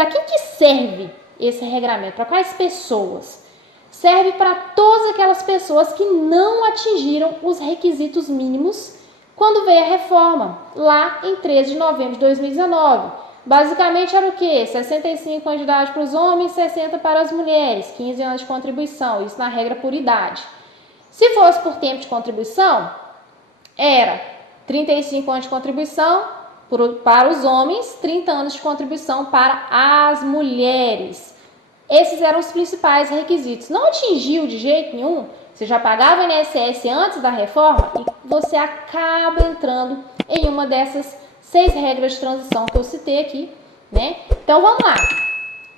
Para que serve esse regramento? Para quais pessoas? Serve para todas aquelas pessoas que não atingiram os requisitos mínimos quando veio a reforma, lá em 13 de novembro de 2019. Basicamente era o quê? 65 anos de idade para os homens, 60 para as mulheres, 15 anos de contribuição, isso na regra por idade. Se fosse por tempo de contribuição, era 35 anos de contribuição para os homens, 30 anos de contribuição para as mulheres. Esses eram os principais requisitos. Não atingiu de jeito nenhum, você já pagava o INSS antes da reforma e você acaba entrando em uma dessas 6 regras de transição que eu citei aqui, né? Então vamos lá.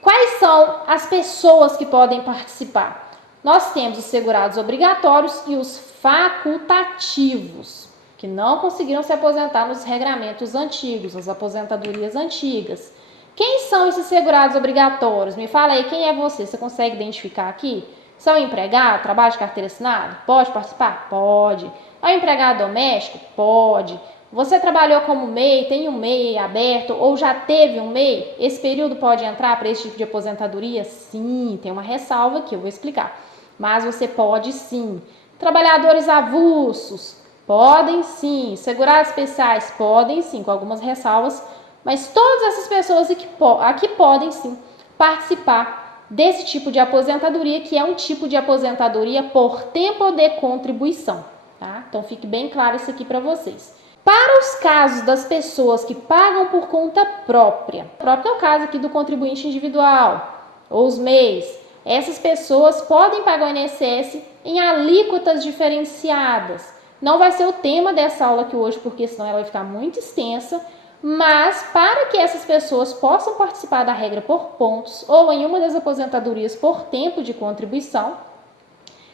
Quais são as pessoas que podem participar? Nós temos os segurados obrigatórios e os facultativos, que não conseguiram se aposentar nos regramentos antigos, nas aposentadorias antigas. Quem são esses segurados obrigatórios? Me fala aí, quem é você? Você consegue identificar aqui? São empregado, trabalho de carteira assinada? Pode participar? Pode. É um empregado doméstico? Pode. Você trabalhou como MEI, tem um MEI aberto ou já teve um MEI? Esse período pode entrar para esse tipo de aposentadoria? Sim, tem uma ressalva que eu vou explicar. Mas você pode sim. Trabalhadores avulsos? Podem sim. Segurados especiais? Podem sim, com algumas ressalvas. Mas todas essas pessoas aqui podem sim participar desse tipo de aposentadoria, que é um tipo de aposentadoria por tempo de contribuição, tá? Então fique bem claro isso aqui para vocês. Para os casos das pessoas que pagam por conta própria, é o caso aqui do contribuinte individual ou os MEIs, essas pessoas podem pagar o INSS em alíquotas diferenciadas. Não vai ser o tema dessa aula aqui hoje, porque senão ela vai ficar muito extensa, mas para que essas pessoas possam participar da regra por pontos ou em uma das aposentadorias por tempo de contribuição,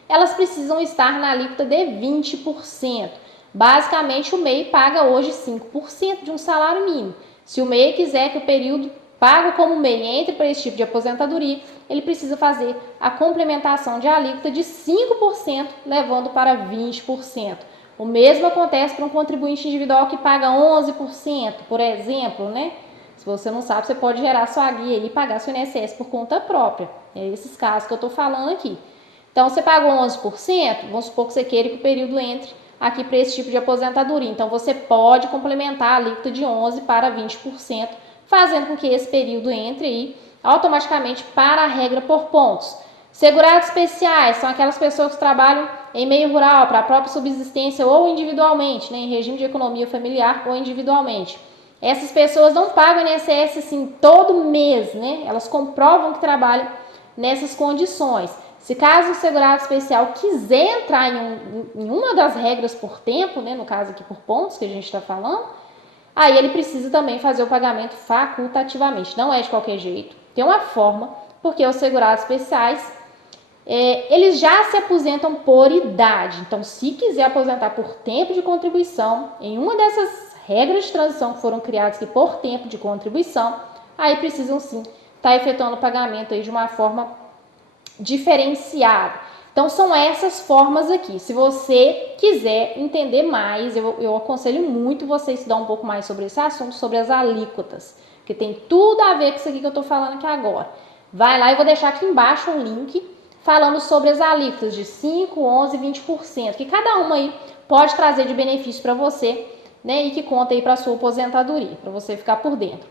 elas precisam estar na alíquota de 20%. Basicamente, o MEI paga hoje 5% de um salário mínimo. Se o MEI quiser que o período pago como MEI entre para esse tipo de aposentadoria, ele precisa fazer a complementação de alíquota de 5%, levando para 20%. O mesmo acontece para um contribuinte individual que paga 11%, por exemplo, né? Se você não sabe, você pode gerar sua guia e pagar seu INSS por conta própria. É esses casos que eu estou falando aqui. Então, você pagou 11%, vamos supor que você queira que o período entre aqui para esse tipo de aposentadoria. Então, você pode complementar a alíquota de 11% para 20%, fazendo com que esse período entre aí automaticamente para a regra por pontos. Segurados especiais são aquelas pessoas que trabalham em meio rural para a própria subsistência ou individualmente, né, em regime de economia familiar ou individualmente. Essas pessoas não pagam INSS assim todo mês, né? Elas comprovam que trabalham nessas condições. Se caso o segurado especial quiser entrar em uma das regras por tempo, né, no caso aqui por pontos que a gente está falando, aí ele precisa também fazer o pagamento facultativamente. Não é de qualquer jeito. Tem uma forma, porque os segurados especiais, eles já se aposentam por idade. Então, se quiser aposentar por tempo de contribuição, em uma dessas regras de transição que foram criadas aqui por tempo de contribuição, aí precisam sim estar efetuando o pagamento aí de uma forma diferenciada. Então, são essas formas aqui. Se você quiser entender mais, eu aconselho muito você estudar um pouco mais sobre esse assunto, sobre as alíquotas, que tem tudo a ver com isso aqui que eu estou falando aqui agora. Vai lá, eu vou deixar aqui embaixo um link falando sobre as alíquotas de 5%, 11% e 20%, que cada uma aí pode trazer de benefício para você, né, e que conta aí para a sua aposentadoria, para você ficar por dentro.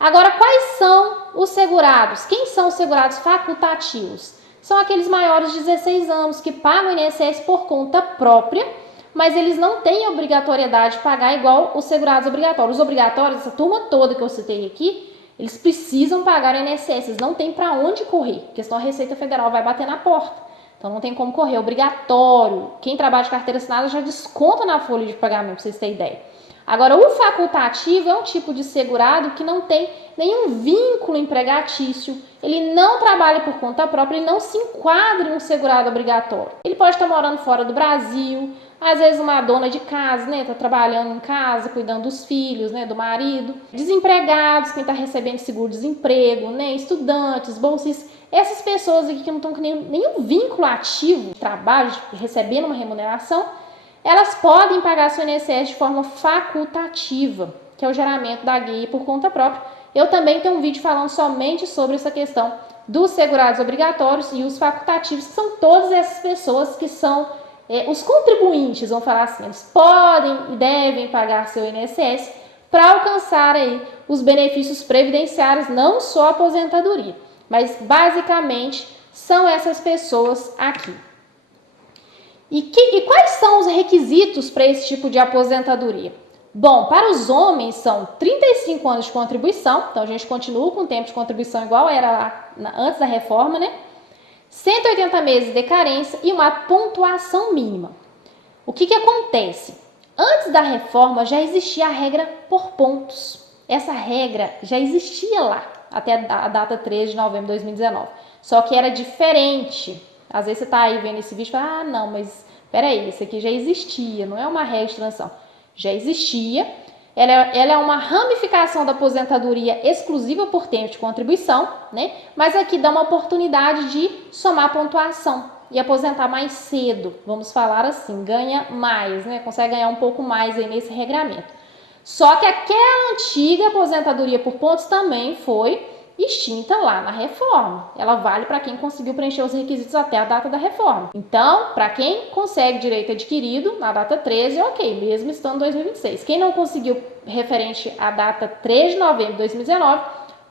Agora, quais são os segurados? Quem são os segurados facultativos? São aqueles maiores de 16 anos que pagam o INSS por conta própria, mas eles não têm obrigatoriedade de pagar igual os segurados obrigatórios. Os obrigatórios, essa turma toda que eu citei aqui, eles precisam pagar o INSS, eles não têm para onde correr, porque senão a Receita Federal vai bater na porta. Então não tem como correr, é obrigatório. Quem trabalha de carteira assinada já desconta na folha de pagamento, para vocês terem ideia. Agora, o facultativo é um tipo de segurado que não tem nenhum vínculo empregatício, ele não trabalha por conta própria, ele não se enquadra em um segurado obrigatório. Ele pode estar morando fora do Brasil, às vezes uma dona de casa, né, está trabalhando em casa, cuidando dos filhos, né, do marido. Desempregados, quem está recebendo seguro-desemprego, né, estudantes, bolsistas. Essas pessoas aqui que não estão com nenhum vínculo ativo de trabalho, de recebendo uma remuneração, elas podem pagar seu INSS de forma facultativa, que é o geramento da GUI por conta própria, eu também tenho um vídeo falando somente sobre essa questão dos segurados obrigatórios e os facultativos, que são todas essas pessoas que são os contribuintes, vamos falar assim, eles podem e devem pagar seu INSS para alcançar aí os benefícios previdenciários, não só a aposentadoria, mas basicamente são essas pessoas aqui. E quais são os requisitos para esse tipo de aposentadoria? Bom, para os homens são 35 anos de contribuição, então a gente continua com o tempo de contribuição igual era lá antes da reforma, né? 180 meses de carência e uma pontuação mínima. O que acontece? Antes da reforma já existia a regra por pontos. Essa regra já existia lá, até a data 3 de novembro de 2019. Só que era diferente. Às vezes você está aí vendo esse vídeo e fala, ah, não, mas peraí, isso aqui já existia, não é uma regra de transição. Já existia. Ela é uma ramificação da aposentadoria exclusiva por tempo de contribuição, né? Mas aqui dá uma oportunidade de somar pontuação e aposentar mais cedo, vamos falar assim, ganha mais, né? Consegue ganhar um pouco mais aí nesse regramento. Só que aquela antiga aposentadoria por pontos também foi extinta lá na reforma. Ela vale para quem conseguiu preencher os requisitos até a data da reforma. Então, para quem consegue direito adquirido na data 13, ok, mesmo estando em 2026. Quem não conseguiu referente à data 3 de novembro de 2019,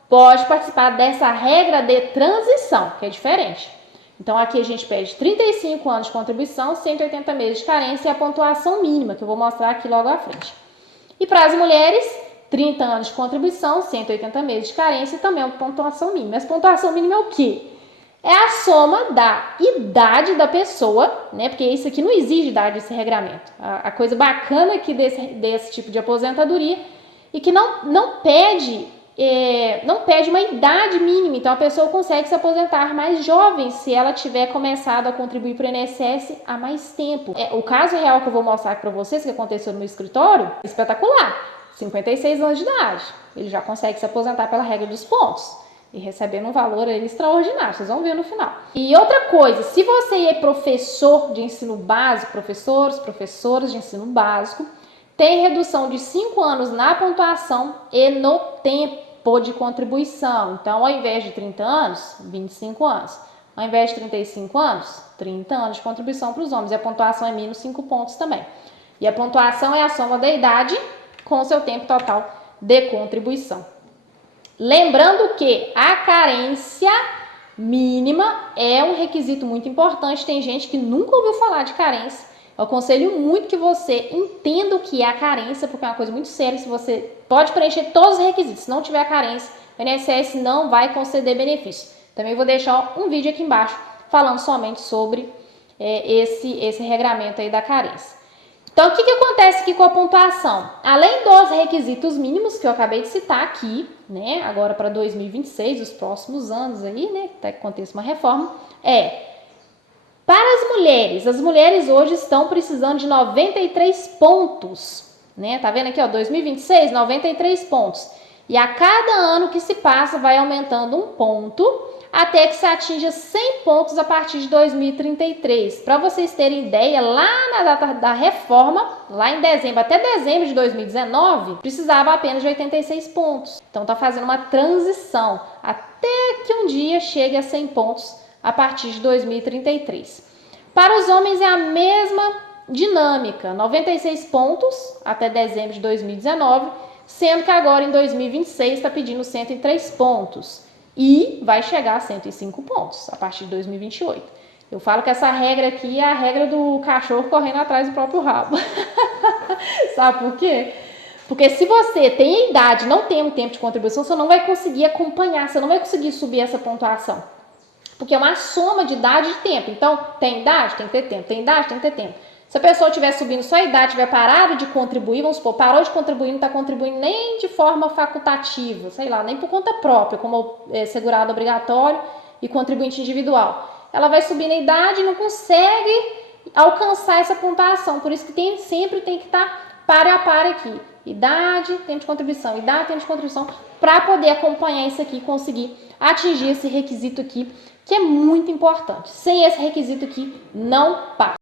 pode participar dessa regra de transição, que é diferente. Então, aqui a gente pede 35 anos de contribuição, 180 meses de carência e a pontuação mínima, que eu vou mostrar aqui logo à frente. E para as mulheres, 30 anos de contribuição, 180 meses de carência e também uma pontuação mínima. Essa pontuação mínima é o quê? É a soma da idade da pessoa, né? Porque isso aqui não exige idade, esse regramento. A coisa bacana aqui desse tipo de aposentadoria e que não pede uma idade mínima. Então, a pessoa consegue se aposentar mais jovem se ela tiver começado a contribuir para o INSS há mais tempo. O caso real que eu vou mostrar para vocês, que aconteceu no meu escritório, é espetacular. 56 anos de idade, ele já consegue se aposentar pela regra dos pontos e recebendo um valor aí extraordinário, vocês vão ver no final. E outra coisa, se você é professor de ensino básico, professoras de ensino básico, tem redução de 5 anos na pontuação e no tempo de contribuição. Então, ao invés de 30 anos, 25 anos. Ao invés de 35 anos, 30 anos de contribuição para os homens. E a pontuação é menos 5 pontos também. E a pontuação é a soma da idade com o seu tempo total de contribuição. Lembrando que a carência mínima é um requisito muito importante. Tem gente que nunca ouviu falar de carência. Eu aconselho muito que você entenda o que é a carência, porque é uma coisa muito séria. Se você pode preencher todos os requisitos, se não tiver carência, o INSS não vai conceder benefício. Também vou deixar um vídeo aqui embaixo falando somente sobre esse regramento aí da carência. Então, o que acontece aqui com a pontuação? Além dos requisitos mínimos que eu acabei de citar aqui, né, agora para 2026, os próximos anos aí, né, até que aconteça uma reforma, para as mulheres hoje estão precisando de 93 pontos, né, tá vendo aqui, ó, 2026, 93 pontos. E a cada ano que se passa vai aumentando um ponto, até que se atinja 100 pontos a partir de 2033. Para vocês terem ideia, lá na data da reforma, lá em dezembro, até dezembro de 2019, precisava apenas de 86 pontos. Então está fazendo uma transição até que um dia chegue a 100 pontos a partir de 2033. Para os homens é a mesma dinâmica, 96 pontos até dezembro de 2019, sendo que agora em 2026 está pedindo 103 pontos. E vai chegar a 105 pontos a partir de 2028. Eu falo que essa regra aqui é a regra do cachorro correndo atrás do próprio rabo. Sabe por quê? Porque se você tem a idade, não tem um tempo de contribuição, você não vai conseguir acompanhar, você não vai conseguir subir essa pontuação. Porque é uma soma de idade e de tempo. Então, tem idade, tem que ter tempo. Tem idade, tem que ter tempo. Se a pessoa estiver subindo só a idade, tiver parado de contribuir, vamos supor, parou de contribuir, não está contribuindo nem de forma facultativa, sei lá, nem por conta própria, como segurado obrigatório e contribuinte individual. Ela vai subir na idade e não consegue alcançar essa pontuação. Por isso que sempre tem que estar para a par aqui. Idade, tempo de contribuição, idade, tempo de contribuição, para poder acompanhar isso aqui e conseguir atingir esse requisito aqui, que é muito importante. Sem esse requisito aqui, não passa.